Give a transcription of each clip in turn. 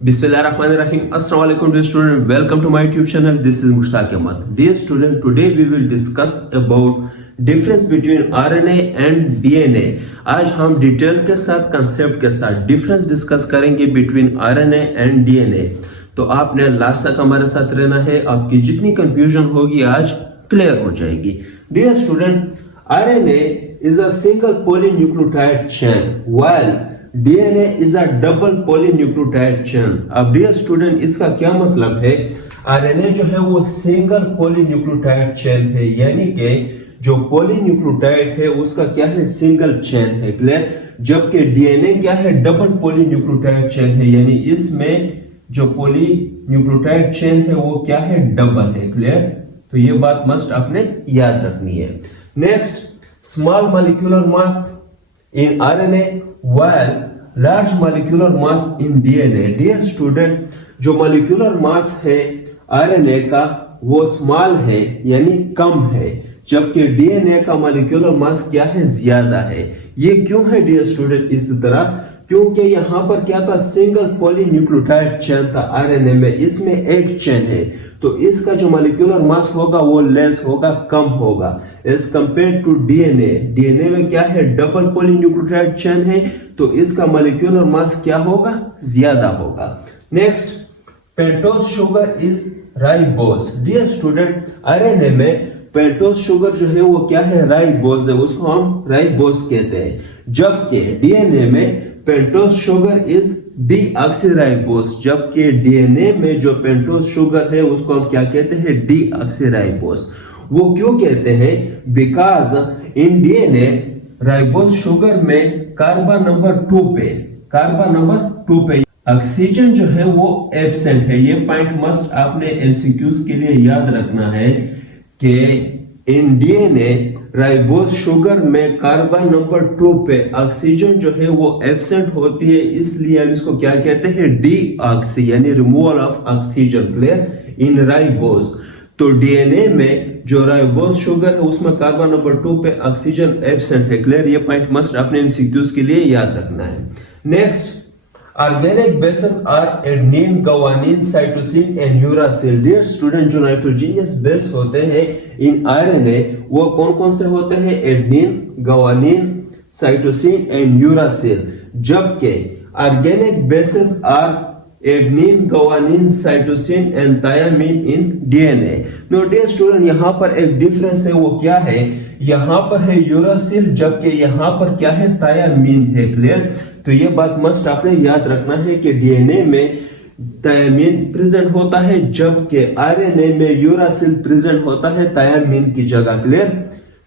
Bismillahirrahmanirrahim. Assalamu alaikum dear student. Welcome to my YouTube channel. This is Mushtaq Ahmad. Dear student, today we will discuss about difference between RNA and DNA. आज हम detail के साथ concept के साथ difference discuss करेंगे between RNA and DNA. तो आपने last तक हमारे साथ रहना है. आपकी जितनी कंफ्यूजन होगी आज क्लियर हो जाएगी. Dear student, RNA is a single polynucleotide chain while DNA is a double polynucleotide chain. अब डियर स्टूडेंट इसका क्या मतलब है? RNA जो है वो सिंगल polynucleotide chain है, यानी कि जो polynucleotide है उसका क्या है? सिंगल चेन है. क्लियर? जबकि DNA क्या है? डबल polynucleotide chain है, यानी इसमें जो polynucleotide chain है वो क्या है? डबल है. क्लियर? तो ये बात मस्ट आपने याद रखनी है. Next, small molecular mass in RNA while large molecular mass in DNA. Dear student, जो molecular mass है RNA का वो स्मॉल है यानी कम है, जबकि DNA का molecular mass क्या है? ज्यादा है. ये क्यों है डियर स्टूडेंट इस तरह? क्योंकि यहाँ पर क्या था? सिंगल पॉलीन्यूक्लियोटाइड चेन था RNA में, इसमें एक चेन है, तो इसका जो मॉलिक्यूलर मास होगा वो लेस होगा, कम होगा as compare to DNA. DNA में क्या है? डबल पॉलीन्यूक्लियोटाइड चेन है, तो इसका मॉलिक्यूलर मास क्या होगा? ज्यादा होगा. Next, pentose sugar is ribose. Dear student, RNA में पेंटोज शुगर जो है वो क्या है? राइबोज है, उसको हम राइबोज कहते हैं. जबकि DNA में पेंटोज शुगर इज डीऑक्सीराइबोज. जबकि DNA में जो पेंटोज शुगर है उसको हम क्या कहते हैं? डीऑक्सीराइबोज. वो क्यों कहते हैं? Because in DNA ribose sugar में कार्बन नंबर 2 पे ऑक्सीजन जो है वो एब्सेंट है. ये पॉइंट मस्ट आपने MCQs के लिए याद रखना है कि इन DNA राइबोज शुगर में कार्बन नंबर 2 पे ऑक्सीजन जो है वो एब्सेंट होती है, इसलिए हम इसको क्या कहते हैं? डीऑक्सी, यानी removal of oxygen. Clear? In ribose. तो DNA में जो राइबोज शुगर है उसमें कार्बन नंबर 2 पे ऑक्सीजन एब्सेंट है. क्लियर? ये पॉइंट मस्ट आपने MCQs के लिए याद रखना है. Next, organic bases are adenine, guanine, cytosine and uracil. Dear student, जो नाइट्रोजनियस बेस होते हैं इन RNA वो कौन कौन से होते हैं? Adenine, guanine, cytosine and uracil. जबकि organic bases are adenine, guanine, cytosine and thymine in DNA. No dear student, यहाँ पर एक डिफरेंस है. वो क्या है? यहाँ पर है यूरासिल, जबकि यहाँ पर क्या है? थायामीन है. क्लियर? तो ये बात मस्ट आपने याद रखना है कि DNA में थायामीन प्रेजेंट होता है, जबकि RNA में यूरासिल प्रेजेंट होता है थायामीन की जगह. क्लियर?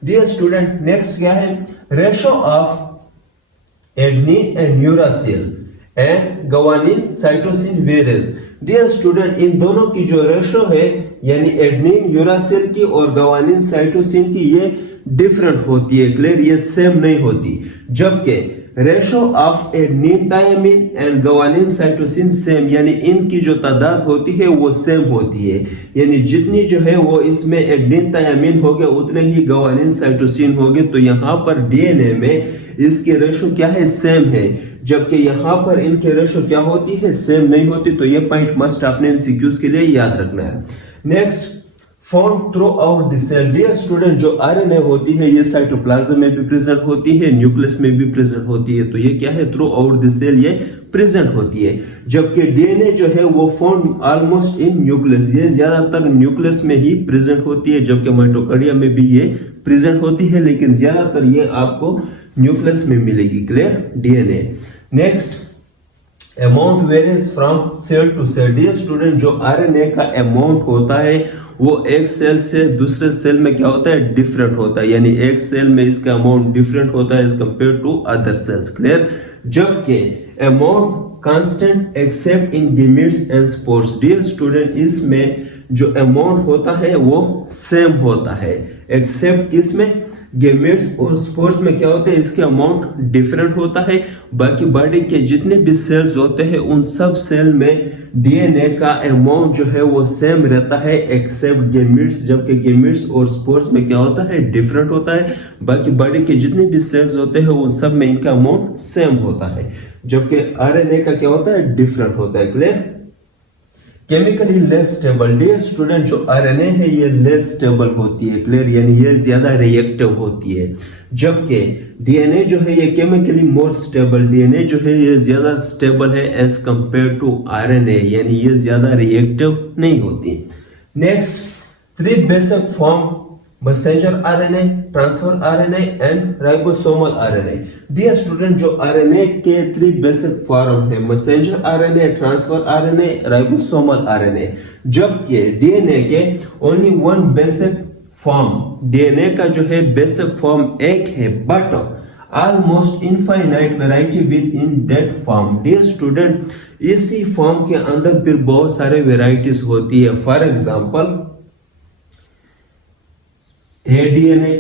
डियर स्टूडेंट, नेक्स्ट क्या है? Ratio of adenine and uracil and guanine, cytosine varies. Dear student, इन दोनों की जो रेशो है यानी एडेनिन यूरासिल की और गुआनिन साइटोसिन की, ये डिफरेंट होती है. क्लियर? ये सेम नहीं होती. जबकि ratio of adenine thymine and guanine cytosine same, यानी इनकी जो तादाद होती है वो सेम होती है. यानी जितनी जो है वो इसमें एडेनिन थायामीन हो गए उतने ही गुआनिन साइटोसिन हो गए. तो यहाँ पर DNA में इसके रेशो क्या है? सेम है, जबकि यहाँ पर इनके रेशो क्या होती है? सेम नहीं होती. तो ये पॉइंट मस्ट आपने MCQs के लिए याद रखना है. Next, form throughout the cell. Dear student, जो RNA होती है ये साइटोप्लाज्म में भी प्रेजेंट होती है, न्यूक्लियस में भी प्रेजेंट होती है. तो ये क्या है? थ्रू आउट द सेल ये प्रेजेंट होती है. जबकि DNA जो है वो फॉर्म ऑलमोस्ट इन न्यूक्लियस, ये ज्यादातर न्यूक्लियस में ही प्रेजेंट होती है, जबकि माइटोकॉन्ड्रिया में भी ये प्रेजेंट होती है, लेकिन ज्यादातर ये आपको न्यूक्लियस में मिलेगी. Clear? DNA. Next, amount varies from cell to cell. Dear student, जो RNA का अमाउंट होता है वो एक सेल से दूसरे सेल में क्या होता है? डिफरेंट होता है. यानी एक सेल में इसका अमाउंट डिफरेंट होता है as compare to other cells. Clear? जबकि amount constant except in gametes and spores. Dear student, इसमें जो अमाउंट होता है वो सेम होता है, एक्सेप्ट किसमें? गैमेट्स और स्पोर्स में क्या होते हैं? इसके अमाउंट डिफरेंट होता है. बाकी बॉडी के जितने भी सेल्स होते हैं उन सब सेल में DNA का अमाउंट जो है वो सेम रहता है एक्सेप्ट गैमेट्स, जबकि गैमेट्स और स्पोर्स में क्या होता है? डिफरेंट होता है. बाकी बॉडी के जितने भी सेल्स होते हैं उन सब में इनका अमाउंट सेम होता है. जबकि आरएनए का क्या होता है, डिफरेंट होता है। Clear? Chemically less stable, dear student, जो आरएनए है ये लेस स्टेबल होती है। क्लियर? यानी ये ज्यादा रिएक्टिव होती है, जबकि डीएनए जो है ये केमिकली मोर स्टेबल, डीएनए जो है ये ज्यादा स्टेबल है एज कंपेयर टू आरएनए, यानी ये ज्यादा रिएक्टिव नहीं होती। Next, 3 basic form, messenger RNA, transfer RNA and ribosomal RNA. Dear student, जो आरएनए के 3 बेसिक फॉर्म है, messenger RNA, transfer RNA, ribosomal RNA, जबकि डीएनए के ओनली 1 बेसिक फॉर्म, डीएनए का जो है बेसिक फॉर्म एक है, but almost infinite variety within that form. Dear student, इसी फॉर्म के अंदर फिर बहुत सारे वेराइटीज होती है। For example, A DNA,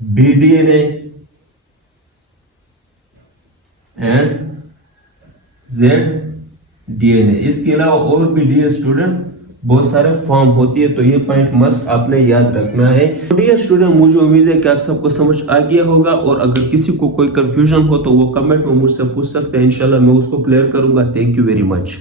B DNA and Z DNA. इसके अलावा और भी डियर स्टूडेंट बहुत सारे फॉर्म होती है, तो ये पॉइंट मस्ट आपने याद रखना है। तो डियर स्टूडेंट, मुझे उम्मीद है कि आप सबको समझ आ गया होगा, और अगर किसी को कोई कंफ्यूजन हो तो वो कमेंट में मुझसे पूछ सकते हैं, इंशाल्लाह मैं उसको क्लियर करूंगा। Thank you very much.